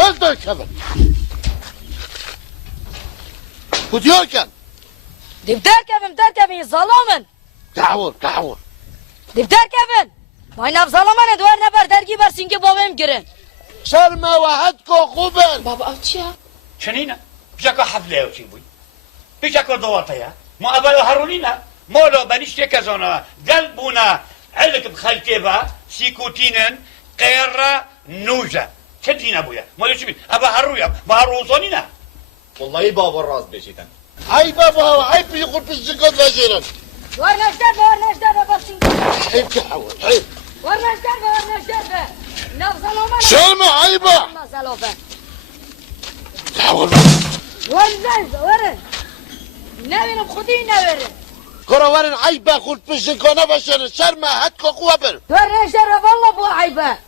بس دركبن وديوركن دي بدركبن يا ظلامن كعور دي بدركبن ما ناف ظلامن دوار نبر درگی بر سینگ بابام گرن شرمه وحدكو خوبن بابا او چیه؟ شنينا بجاكو حفلة وشي بوي بجاكو دواتيا ما أبلو هارونينا مولو بنيشتي كزونا قلبونا علك بخلتيبا سيكوتينن قيرة نوجة كدينا بويا مولو شبين أبا هرويا بهروصونينا والله بابا الراس بيشيتن عيب بابا عيب يقول بالزقود فاجرا دوار نجدر بر سینگ عيب كحول عيب دوار نجدر ناف ظلامن شرمه عيبه ما زلوبه كحول ورن نبینم خودی نبره كروارن عيبه قلت بالزقود فاجرا شرمه هدكو خوبن دوار نجدر والله بو عیبه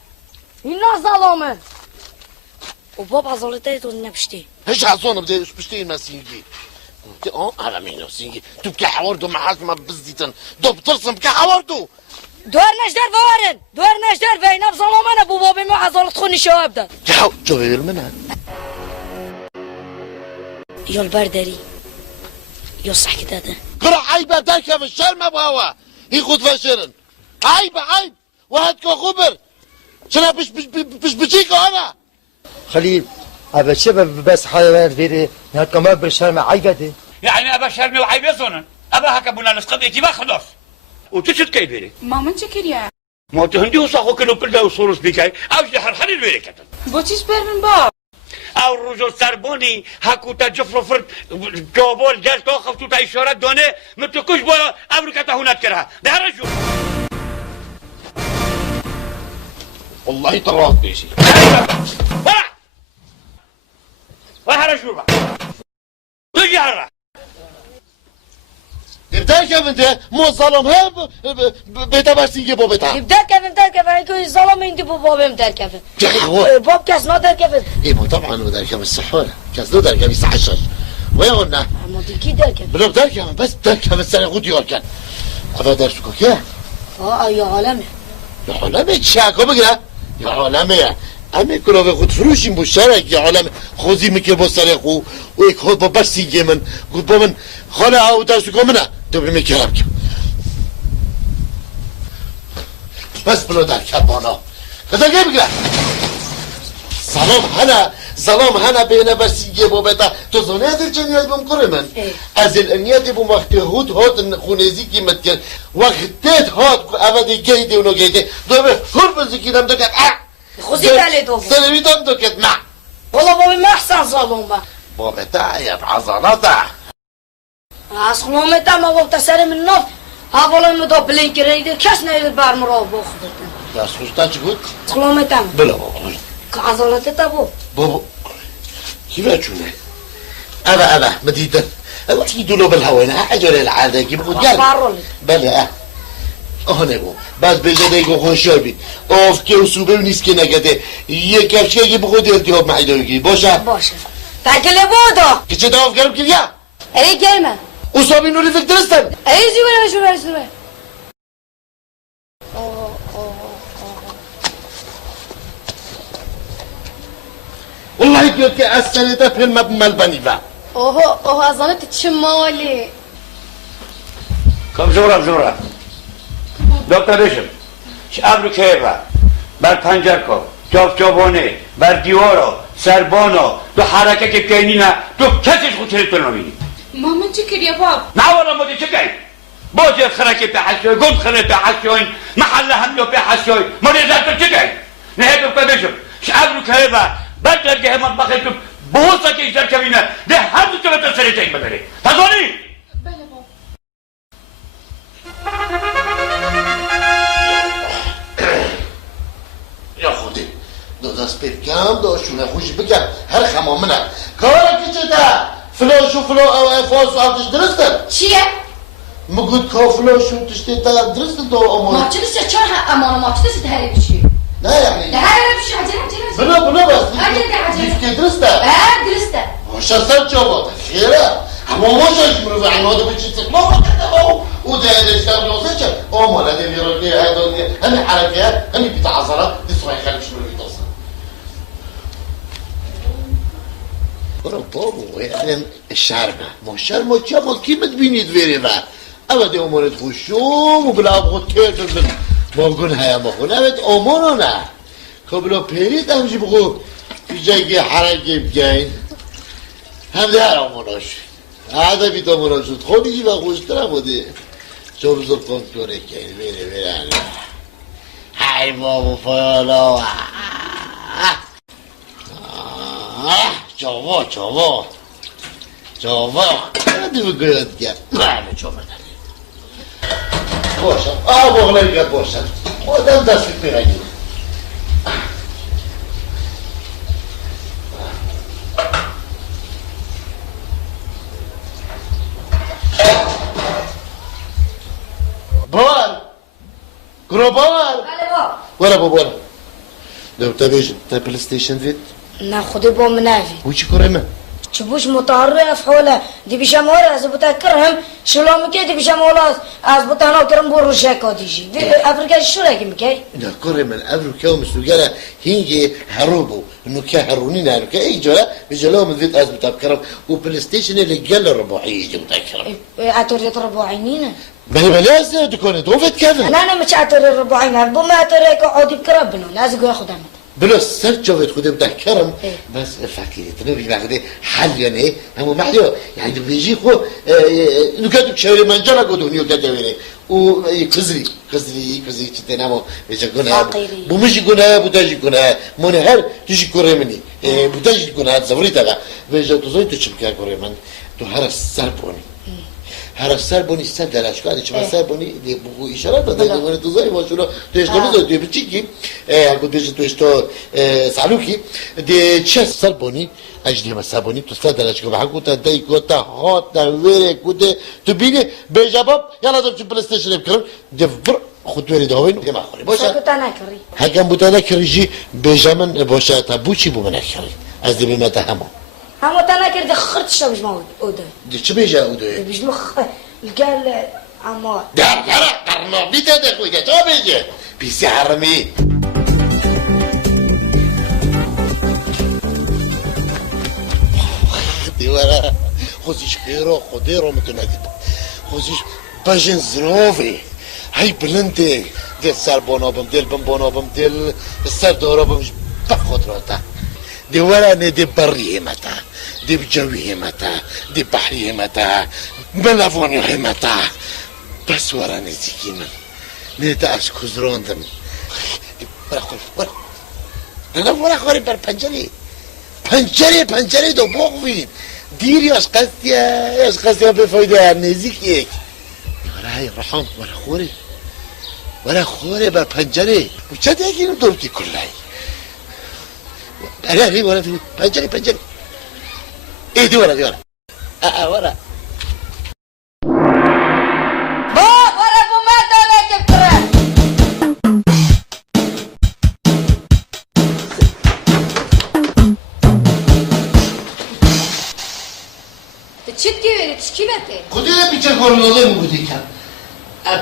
اینا ظلامه و بابا ظلته تو نبشتی ايش عصونه بدي بشتي ما سينجي على مين سينجي تو كحوردو محل ما بزديتن دو بترسم كحوردو دوار نجدر و اینا ظلامه بو بابا ما عضلت خونی شواب داد كحو جوهر منها یال برداری یا صحکی داده كرة عيبه دايكه في الشرمه بهوا يخد فاشرن عيب وهدكو خبر شنا بش بجيكو انا خليل أبا شباب بس حيوان فيري نهار كمان بالشرم عيبة يعني أبا شرمي وعيب يصونن أبا هكا بنا نسقط إجيبا خلاص وتشد كي بيري ماما چه کریه؟ ما تهندي وصاحو كنو كل ده وصولوس بيكاي أوش ده حرحاني الويري كتن با چیش برمین با؟ او روزو سربوني هكو تا جفرو فرد جوابول جلت آخف تو تا إشارة دانه متكوش بالا أمريكا تا هونات كرها ده رجو والله طلعت بيشي ولا رجو بقى تجي هرا بدايكه انت مو ظلم هب بيتا بارسينجي بو بيتا دركبن ايكو ظلامه انت بو بابام دركبن كحول باب کس ما دركبن ايه مو طبعا هو دركب السحوله كاس لو دركب يستحشش ويا قلنا اما دي كي دركبن بلو دركب بس دركب السنه غدي يوركن ابا درسكو كيا يا عالمه يا عالمي تشاكو بقى يا عالمي امی کلاه خود فروشیم بو شرک یا عالم خوزی میکر با سرخو و یک خود با برسیگه من گفت با من خاله او درسو که منه دوبی میکرم که بس بلو در کبانا کتا که بگره سلام هنه بینه برسیگه با بتا تو زونه از الجنیات بمکره من از الانیات بو وقت هود خونیزی قیمت کرد وقتت هاد اوه گیده اونو گیده دوبی هر بزیگیدم دو کرد خوزي تالي دوبو تلفزيون دوكت مع والله بابي ما احسن ظلومه بابا تاعي بعضلاتة ظلومه تا ما بابا تسري من النف ها والله مدو بلين كريد كاسنا يبار مرو بو خدت يا سوستاج قلت ظلومه تا بلا بابا عضلات تا بابا كيف اتشونه انا مديدا الوقت يدولو بالهواء انا حجر العاده كيف قلت بلا هنه بو بعد بجده ایگو خوشیار بید آف که اصوبه نیست که نگده یک کفچه اگه بخود التیاب معیدانو گیری باشه تاکله بودا که چه داف گرم کریا ای گرمه اصابی نوری فکر درستن ای زیبه والله يقول که از سنه ده فیلم بملبنی با اوه ازانت چه مالی كم زورا دكتور رشم ابرو كيبا بر پنجركو جابونه بر دیوارو سربانو تو حرکه که کنی نه تو کسیش خود چهرتو نمینی ماما چه کریه باب؟ نه والا مودی چه کهی باجه خرکه به حسیوی گم خره به حسیوی محل هملو به حسیوی مودی زرتو چه کهی نه دكتور رشم ابرو كيبا بر درگه مطبخه تو بوسا که ایشتر کبینه ده هر دو تو سری تین بداری تزانی بله باب یا خودی دو دست بکم داشونه خوشی بکم هر خمامنه کارا که چه ده فلاش و فاس و آتش درسته چیه؟ مگود که فلاش و تشتی تا درسته دو امان ما چه نیست چهار امان ما چه نیست دهره بشی نه یعنی دهره بشی عجله بنا بس عجله دیفته درسته درسته باشه سر جواب خیره اما ما جایش منو عماده بچی سکما بکنه او ده اشتغل نوزه چه مالا ده ویراکی همه حرکه همه بیت عضله دي صغير خليش منو يتوصل برو بابو این شرمه ما شرمه چه ما کی بتبینید ویره و اوه امورت خوشوم و بلا خود تیر بزن ما گون هیا ما خون اوه امورو نه که بلا پیرید همجی بگو بیجایی حرکه بگین هم ده هر اموراش عده بیت اموراش شد خودی و خوشتر بوده چو بزر کنتوره کنی بیره های بابو فالا جاوا هدی بگوید گرد نه چو بدنی باشم بغلایی که باشم آدم دستی پیرگی بار گروبار بله با ولا لو تبيج تا بلاي ستيشن فيت نه خودی با منافی وش كريمه چبوش متعرف حوله دی بیشم هر از بتکرهم شلوم که دی بیشم هر از بتانا کرم برو شکا دیجی افریقا شو رگی میکی لا كريمه افريكا ومسوجله هيجي هروبو انه كهرونين انه كاي جلا بجلو من فيت از بتكرم وبلاي ستيشن اللي قال الرباعي يجي متكرم اتوري ربعينينا لازم تكون توفت كذا انا مش اتوري ربعين ربما اتوري قعدي بكربنو لازم ياخذ عمد بلس سر شوفت خدي متكرم بس فكرت انه في بعد حل يعني هم معدو يعني بيجي خو انه كاتب شاوري منجره قدوني وكاتبيني وكزري تنامو بيجي قنا بمشي قنا بتاجي قنا من هر تجي كريمني بتاجي قنا زوري تبع بيجي تزوي تشبكا كريمن تو هر سربوني هر سربوني سدلاش قاعد شو سربوني دي بقو اشارات بده وانا تزوي وشلو تشتغل دي بتيجي قد بيجي توشتو سالوكي دي تشس سربوني اجدي ما سربوني تسدلاش كو بحكو تدي كوتا هوت ويري كوت تبيني بجباب يلا دم بلاي ستيشن بكرم دفر خطوري داوين ما خوري باشا كنت انا كري هكذا بوتانا كريجي بجمن باشا تبوشي بو مناخري از دي بما تهمو هم انا كرد خرت شو مش موجود اوده دي چه بيجا اودو مش مخ قال عمار در قرنا بيتا ده كويدا چه بيجا بيسي حرمي دي ورا خوزيش خيرو خديرو متنادي خوزيش باجن زروفي هاي بلنتي دي سر بونابم دل بم بونابم دل سر دورابم بخود راتا دي ورا ندي بري متى دي بجوي متى دي بحري متى ملافوني متى بس ورا نزيكينا نتا اسكوزرون دم ورا انا ورا خوري بر پنجره دو بوغوين ديري اسقستيا بفايدة نزيك ورا هاي رحمت ورا خوري بر پنجره وچه دیگه دورتي كلها أنا ورا في پنجره إيه دي ورا ورا ورا بو ما تلك كره چیت کی چی بته خودی پیچه گرناله میگودی کن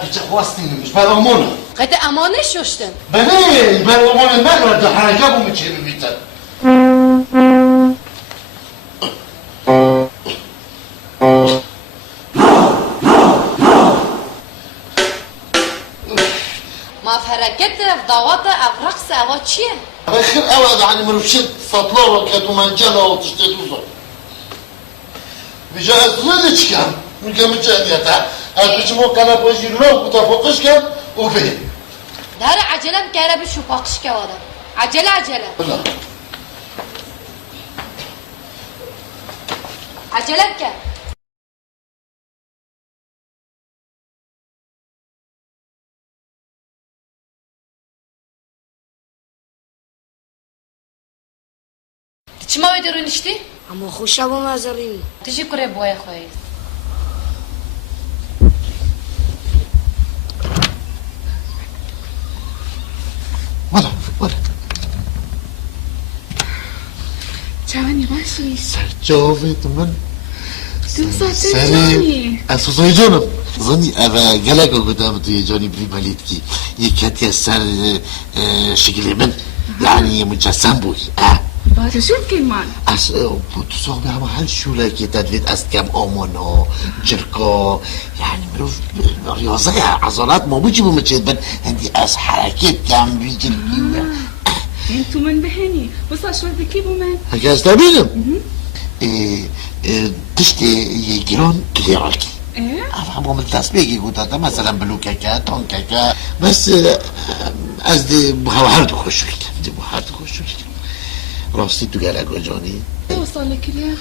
پیچه خواستی نمیش بر آمانه قد امانه شوشتن بله بر آمانه نگرد حرکه بو میچه ببیتن ما فرقت دعوات افرقس اوا چیه بخير أوعد عن مرشد فطلة وكادو منجلة وتشتدوزة بجهز لديش كان من كم جانيتا أبيش مو كنا بوجي لو كتفوقش كان وفيه در عجله بکره به شو پاکش که آدم عجله لا عجله بکر چی ما ویدرون اشتی؟ اما خوش ابو مزرین تجي كره بويا خويس ولا جوانی باشی سرجاوت من دوست جانی اساسای جانم زنی اوه گلک آگودم توی جانی بری بلید کی یک کتی از سر شکلی من یعنی مجسم بوی بعد شو كمان از تو صحبه همه هر شوله که تدوید از کم آمانا جرکا یعنی مروف ریاضه عضلات ما بجی بمچید بن هندی از حرکت کم بیجل انتو من بهني بس اشوار ذكي بومن هكا استبينم تشتي يجرون كليرالكي ايه افهمهم التسبيقي قلت مثلا بلوكاكا تونكاكا بس قصدي بهارد خوشو دي بهارد خوشو راستی تو گله گوجانی وصل لك اليوم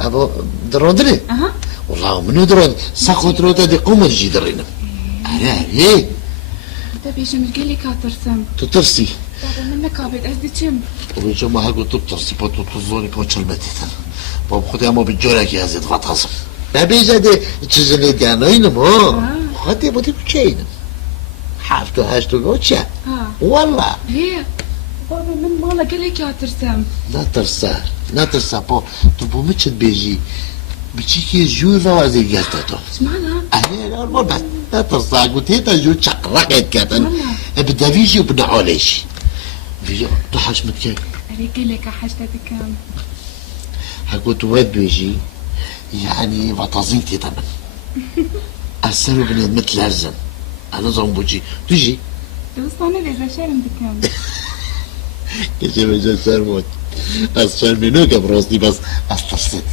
ابا درودري اها والله منو درود ساخوت روتا دي قوم جي درينا انا ليه انت بيجي من قال لي كاترسم تترسي بابا منك عبد قصدي كم ويجا ما هاقو تترسي بطو تزوني بوچل مديتا باب خودي اما بالجورك يا زيد غطاسم نبيجا دي چيزني ديانوين ما خودي بودي بچينم حافتو هاشتو قوچا والله هي بابا من مالا قال لي كاترسم لا ترسى بو تبو مچت بيجي بچيكي جو روازي قلتتو شمعنا انا نورمال بس لا ترسى قلت هيتا جو شقرقت كاتن بدافيجي وبنعوليشي فيجي تحش متكي عليك لك حاجتك كم حكوت واد بيجي يعني بطازيتي طبعا السبب ان مثل هرزن انا زنبوجي تجي توصلنا اذا شرم بكم كيف بيجي سرموت اصلا منوك براسي بس استرسيت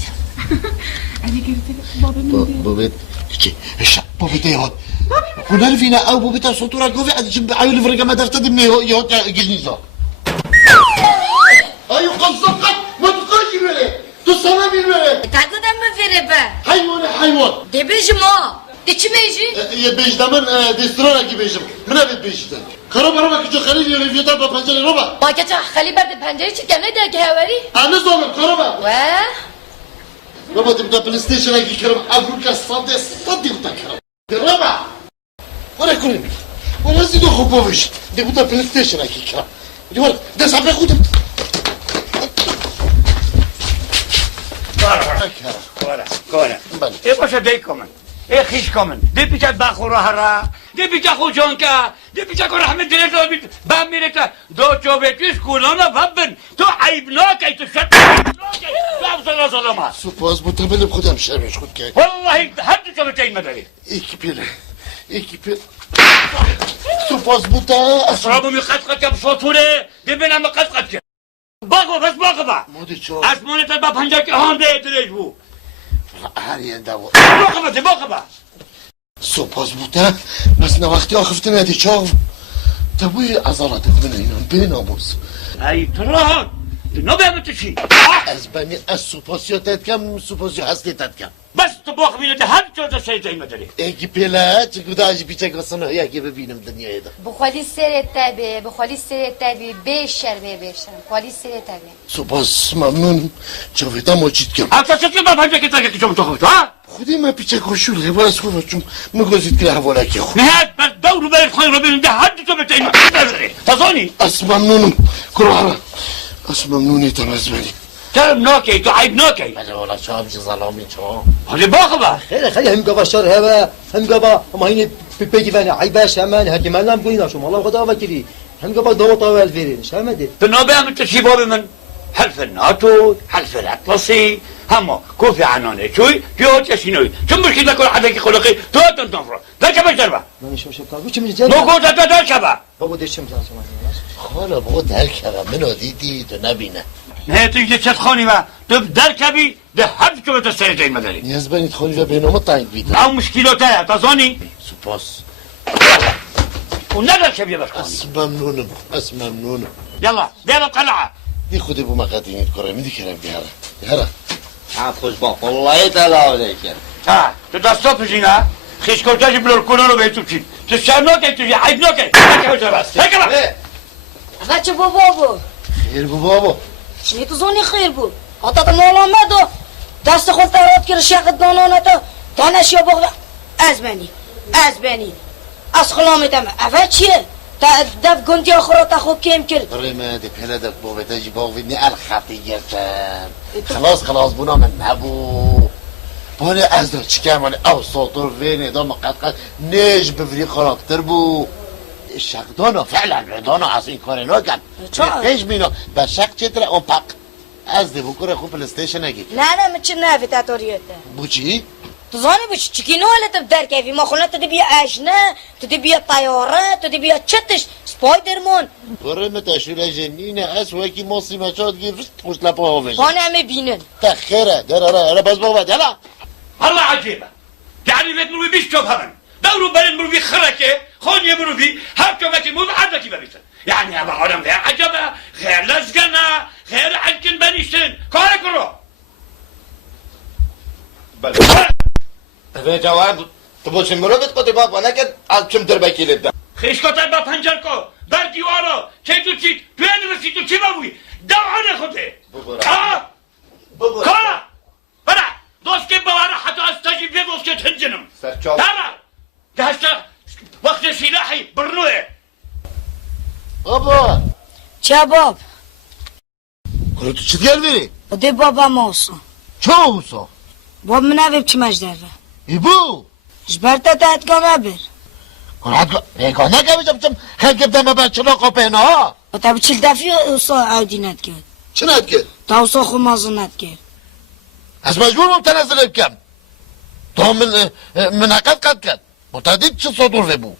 عليك قلت لك بابا من بوبيت كشي هشا بوبيت يهود كنا فينا او بوبيت صوتورا كوفي عاد جنب عيول فرقه ما درت دمي يهود جنيزو ايو قصدك ما تقولش بيه تصمم بيه تعدد أما في ربا حيوان دي بيجي ما دي چي بيجي يا بيج دمن دسترona ki bejim mına bir bejden karaba raba küçük خليل يريفيتا بپنجره ربا با که خالی برد پنجره چی کنه ده گهوری انا زولم karaba و ربا تبدا بلاي ستيشن ki كرم افريكا صدق تكرم ربا ولا كل ولا زيدو خوبوفيش دي بدا بلاي ستيشن ki كرم دي ولا ده صاحبي خود كورا ايه باشا دي كومن ايه خيش كومن دي بيجا باخورا هرا دي بيجا خوجونكا دي بيجا كو رحمة دلتا بام ميرتا دو چوبتيش كولانا بابن تو عيبناك اي تشت عيبناك لا ظلمها سپاس متقبل خودم شرمش خود که والله حد چوبتين مدري ایکی پیل سپاس بوتا اسرابو مقطقط يا بصوتوري دي بنا مقطقط باقوا بس باقوا مودي چو اسمونتا با پنجا که هان ده دريج بو هر ینده و باقوا سپاس بوتا بس وقتی آخفتن هدی چاو تبوی عضلاتت من اینم به ناموس اي تراهن نو بيعمل شيء از بنی از سپاسیاتت کم سپاسی هستیتت کم بس تبوخ بينه ده هر جوزه شيء زي ما دري ایکی پیله چکو داجی پیچه کسانه یکی ببینم دنیای ده بخوالی سر تبه بخوالی سر تبه بیشتر بیشتر بخوالی سر تبه سپاس ممنون چاویتا موچید کم انت شكل ما فهمت كده كده شو تخرج ها خودی ما پیچه کشول غیبار از خوبه چون مگوزید که حواله که خود نهاية بس دوروا بين الخير وبين ده هر جوزه بتاعي تظني از ممنونم کرو از ممنونی تم از بنی ترى نوكي تو عيب نوكي بله والا چه همچه ظلامی چه هذا باخبه خیلی هم قبا شر هوا هم قبا هم هینی بيجي فانا عيباش همان هدي ما نام قلنا شو والله خدا وكيلي هم قبا دو طوال فيرين شو دي بالنوبة عم تشيبوا من حلف الناتو حلف الأطلسي هم كوفي عنانه شوي يوت يشينوي شو مشكلة كل حدا يقول لك تو تنفر ده كم جربة ماني شو كان وش من مو جد قلت ده كبا بابا ديش شمس خاله بود هر کبه منو دیدی تو نبینه نه تيجي تشخوني ما تب دركبي ده هر جوزه تسير زي ما دري نیاز بنید خالی و بینامه تنگ بیده او مشكلته تظني سپاس ونقدر شبيه بس از ممنونم از ممنونم يلا دير القلعة دی خودی بو مقدینیت کنه میدی کرم بیاره خوش با والله تعالی علیکم ها تدستو بجينا خيش كوتاجي بلور كونو بيتوتين تشانوكي تجي عيب نوكي هيك بس أفا چه بابا خیر بو بابا شنی تو زونی خیر بود حتی تا مولا مدو دست خود ترات که رشاق دانانه تا تنش یا بغلا از بنی از خلامت همه افا چیه تا دف گنتی آخرا تا خوب کم کرد بريما دي بهلادك بو بتاجي بو فيني الخطي جرتم خلاص بونا من نبو بوني ازدر چكام او صوتور فيني دو مقدقات نيج بفري خراكتر بو شق دانا فعلا دانا از این کار نکن چرا؟ ايش بينو بشق چتر اون پاق از دی بکره خوب پلیستیشن نگی نه من چه نفی تطوریته بو چی؟ تو زانی بچ چکی نوالت در کیفی ما خونه تدی بیا اجنه تدی بیا طیاره تدی بیا چتش سپایدرمون کره متشوله جنینه از وکی موسی مچاد گیر رشت خوش لپا هاوش خانه همه بینن تخیره در اره بس بابا دلا والله عجيبة يعني بيت مروي بيش شوف هبن دوروا بلد مروي خركة خوني مروي هاب شوفك الموضوع عندك ببيتن يعني أبا عالم غير عجبة غير لزقنا غير عجن بنيشتن كارك رو به جواب تو با چمرو بید قطی بابا نکد از چم در بکیلت ده خيش كتر با پنجر کو در دیوارو چه تو چی تو این رسی تو چی بابوی دوانه خوده ها کارا برا دوست که بواره حتی از تجیب ده دوست که تنجنم سرچاو تمام جهشتا وقت سلاحي برنوه بابا چه باب کره تو چی دیگر بری؟ بده بابا موسا چه اوسا؟ باب منوی بچه مجدره ایبو جبرتا تهدگاه مبر کره حدگاه بیگاه نگه چم خلق بدم بچه لاقا پینا ها و تا بچل دفی اوسا عودی ند کرد چه ند کرد؟ تا اوسا خو مازو ند کرد از مجبور متنزل بکم تو من حقیقت قد کرد متعدید چه صدور بو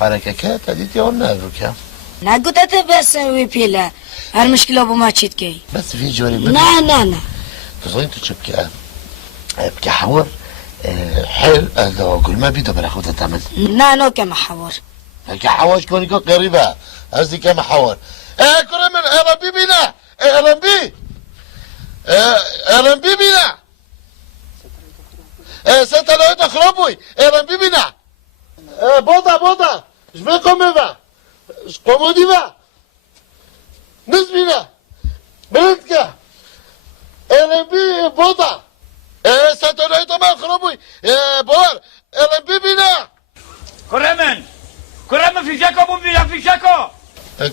حرکه که تدید یا نه رو کم نگوتت بس وی پیله هر مشکل با ما چید که بس في جوري بدي نه نه نه تظن تشبك بكي حور حل كل ما بيده بلا خودها تعمل نه نو که محور بكي حواش كوني كو قريبة قصدي كما حور كره من اهلا بي بينا اهلا بي اهلا بي بينا ستلاقيت اخربوي اهلا بي بينا بوضع شبيكم بقى قومودي بقى نسبينا بلدك الان بي بوضع ستلاقيت ما اخربوي بوار الان بي بينا كرمن في جاكو بوبينا في جاكو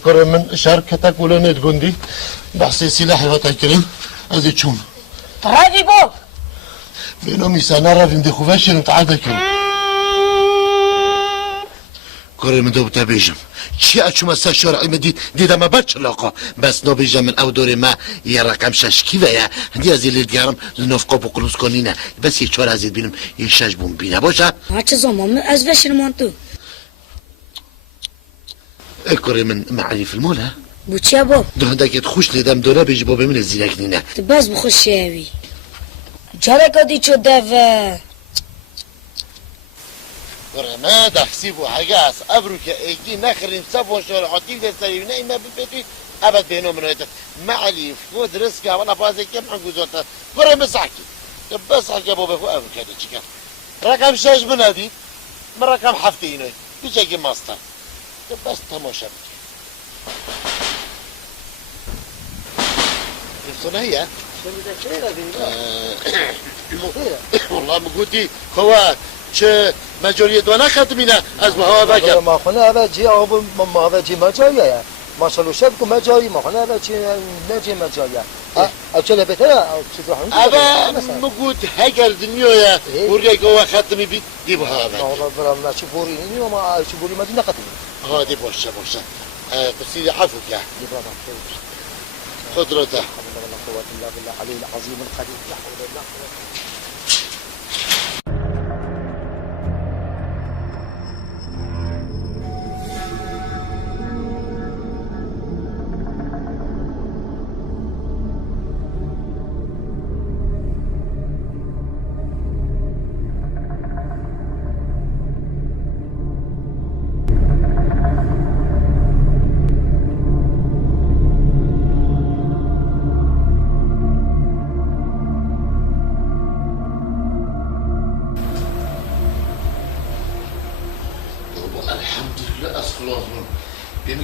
كره من شركتك ولا نت جندي بحثي سلاحي وتكريم ازي تشوم طرافي بو بينهم يسانا رافي مدي خوفاشي نتعادل كره من دوب تبيجم چی اچوم از شارع مدید دیدم ما بچه لاقا بس نو بیجم من او دور ما یه رقم ششکی و یه دی از یه دیگرم نفقا با قلوز کنینه بس یه چهار ازید بینم یه شش بون بینه باشه هاچه زمان از وشن مانتو کره من معلی في المول ها بو چه بو ده هندك خوش لیدم دوره بیجی با بمین زیرک نینه بس بخوش شیوی جارکا دی چو دفه كره ما تحسيبه حاجة أبرو كأيجي نخرين سفو شارعاتي ده سريبنا إما ببيتي أبد بينهم من هيدا معلي فود رزقه ولا فازي كم حنقوزوتا كره مسحكي بس حكي أبو بفو أبو كده شكا رقم شاش بنادي من رقم حفتينوي بيجي ماستر بس تماشا بك هي والله مقولتي خوات چه مجاری دو ختمینه از بها بگم ما خونه اول جی آب ما اول جی مجاریه ماشالله شب کو مجاری ما خونه اول چی نجی مجاریه اچله بهتره چیزا هم اول مگود هگر دنیایا بوری که ختمی بی دی بها اول والله برام نه چی بوری نی ما چی بوری مدینه ختمی ها دی باشه قصيدة عفوك يا قدرته لا قوة إلا بالله العلي العظيم القدير لا حول ولا قوة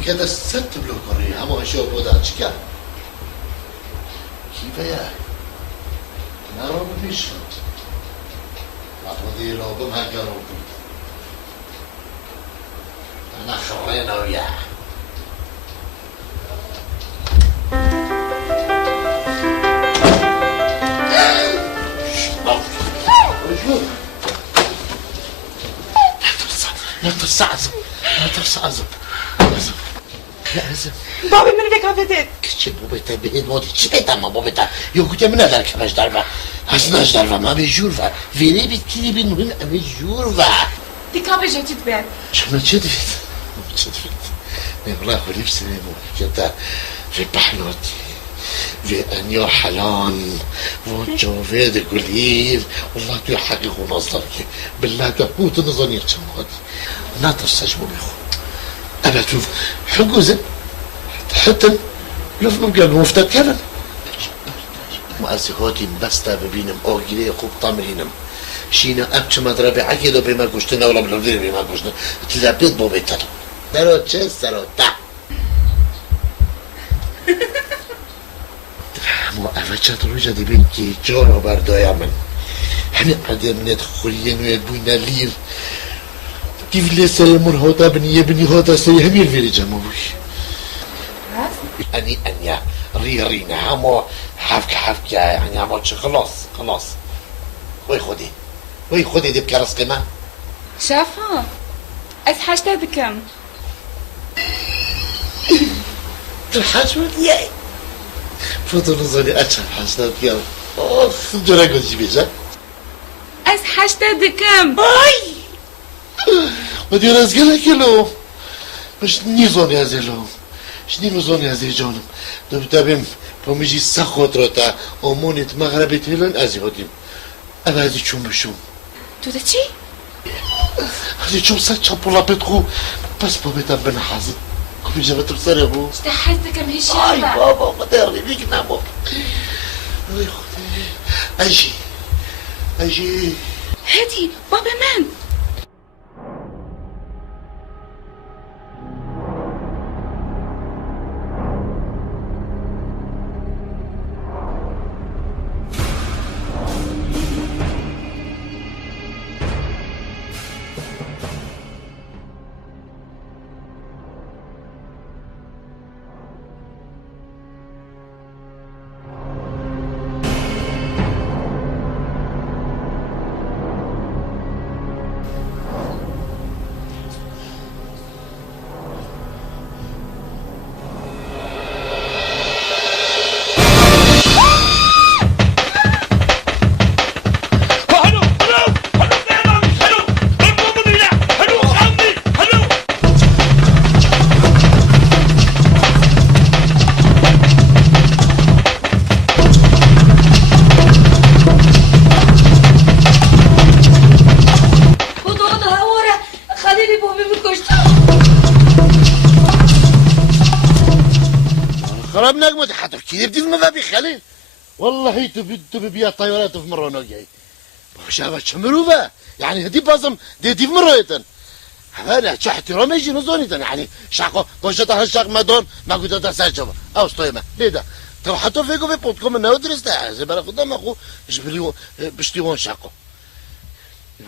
كده الست بلوكوري هم اشياء بودا تشكا كيف يا نارو بفيش عطودي لو بم هكرو انا خرينا وياه لا azım. Azım. بابي من فيك عفتت Küçük bu bete bir mod içi bete ama bu bete. Yok ki ne der kemejder var. Haznajder var ma mecbur var. Veri bitkili bir nurun mecbur var. دي كابي جاتي تبان شنو تشدفت؟ تشدفت. والله خليك سلام انت في بحلوتي في انيو حلان وجوفيد قليل والله تو يحقق نظرك بالله تقوت نظري تشمت ناطر سجمو بيخو انا شوف حجوزن حتى لو نبقى مفتكرا مؤسساتي بستا ببينم اوغيلي خوب طامرينم شينا ابچ مدربي عكيدو بما كشتنا ولا بلدير بما كشتنا تلابيت بوبيتر درو تشس درو تا مو افچات روجا دي بنتي جورو بردويا من احنا قاعدين ندخلين ويبوينا ليل كيف لي سلمون هوتا بني هوتا سيهمير فيري جاموش انيا رينا همو حفك يعني همو خلاص وي خدي دي بكرس كمان شافها از حاجتها بكم الحاجة دياي فوتو نظري اتشا حاجتها بكرس اخ جرا قد جيبيجا از حاجتها بكم اي ودي رزقنا كيلو مش نيزون يا زلو شنو يا زي جانم دبتابم بمجي سخوت روتا امونت مغربي تهلن ازي هديم انا هذي شوم بشوم تو ده چی؟ هذي شوم ساتشا بولا بتخو بس بابتا بنا حازم كم جابت بسري ابو ده حاجتها كم هي اي شابة بابا ما داري بيك نامو اي خدي اجي هاتي بابا من خراب نقمة حتى كيف دي ما في خليل والله تبي بيا طيارات في مرة نوجي شابه شمروفا يعني هدي بازم دي في مرة يتن هذا شحتي رميجي نزونيتن يعني شاقو قشطة هالشاق مدون ما قلت تسجل او استويما ليدا تو حتى فيكو في بودكم انه درسته زي بلا قدام اخو جبليو بشتيون شاقو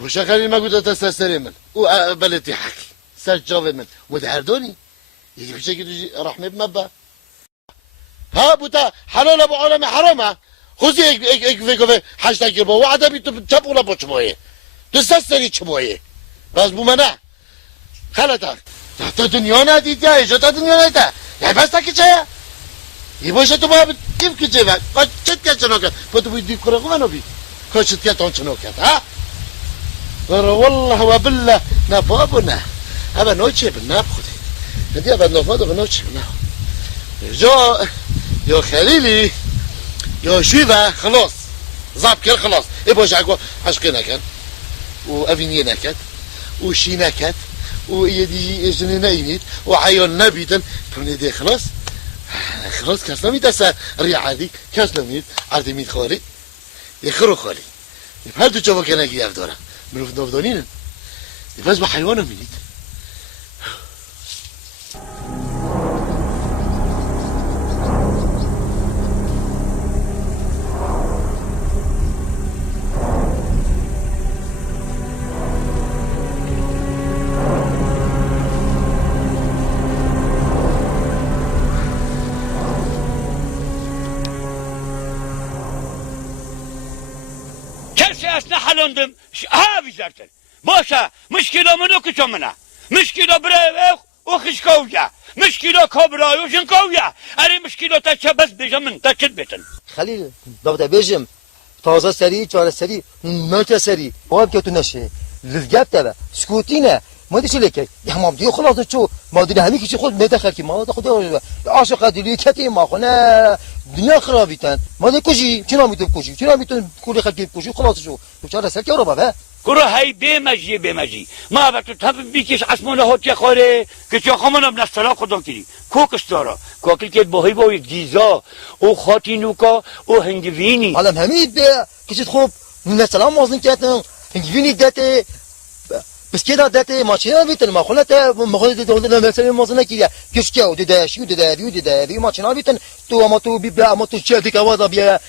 وشغالي ما قلت تستسري من وبلتي حكي سجل من ودهردوني يجي بشكل رحمي بمبا ها بوتا حلال ابو عالم حرامه خوزي اك فيكو في حاجتا كيربو وعدا بيتو تبولا بوچمويه تستسري چمويه بس بو منع خلطك تحت دنيا نديد يا اجا دنيا نديد يعني بس تاكي چايا يبوشا تو باب كيف كيجيبا قچت كا چنوكا بتو بيدي كرغو منو بي قچت كا تون چنوكا ها والله وبالله نبابنا ابا نوچي بناب خدي بدي ابا نوفادو نوچي بناب جو يا خليلي يا شيفا خلاص زاب كل خلاص يبوش عقو عشقي نكت وافيني نكت وشي نكت ويدي جنينا ينيت وعيون نبيتا كمني دي خلاص كاسنا ميت اسا ريعادي كاسنا ميت عردي ميت خالي يخرو خالي يبهردو جوابا كنا جياف دورا منو في نوفدونين يباز بحيوانا ميت حلوندم ها بيزارتن باشا مشكلة منو كشمنا مشكلة بريو او خشکاویا مشکلو کبرایو جنکاویا اری مشکلو تا چه بس بیجم من تا چت بیتن خلیل داوود بیجم تازه سری چهار سری مرت سری باید که تو نشه لذت داره سکوتینه ما دیگه لیکه همام دیگه خلاص چو ما دیگه همین کسی خود ندخل کی ما خود عاشق دیگه کتی ما خونه دنیا خرابیتن ما دیگه کجی چرا میتون کجی چرا میتون کلی خلک کجی خلاص شو تو چهار سری که رو بابا کرو های بیمجی ما با تو تب بیکش اسمونه هات خوره که چه خمونم نستلا خودم کردی کوکستارا کوکل که باهی با یک دیزا او خاطینوکا او هنگوینی حالا همین به کسی خوب نستلا مازن کردن هنگوینی دته بس كده دته ماشينا بيتن ما خلت ما خلت ده مثلا مازن كده كشكا وده شو ده ماشينا بيتن تو ما تو بيبلا ما تو شادي كوادا بيا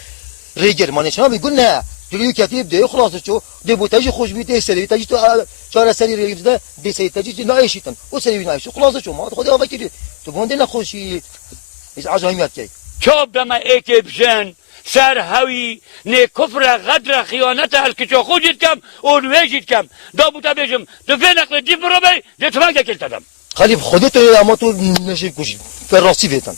ريجر ما نشنا بيقولنا تلو كاتب ده خلاص شو ده بوتاجي خوش بيته سري تاجي تو شهر سري ريجر ده دي سري تاجي نايشيتن وسري نايش خلاص شو ما خدها وكيل تو بوندنا خوشي إيش عجايمات كي چوب دم ایک بجن سر هوی نه کفر غدر خیانت هل که چو خودت کم اون ویجید کم دا بوتا بیجم دو فی نقل دیب برو بی ده تفنگ کل تدم خليف خدته يا ما تو نشي كوشي في الراسي فيتن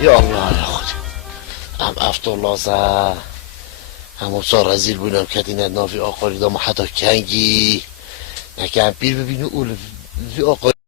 یا الله یا خود ام افتالله همون سال رزیل بودم کتینت نافی آقاری دام حتی کنگی نکم پیر ببینو اول آقاری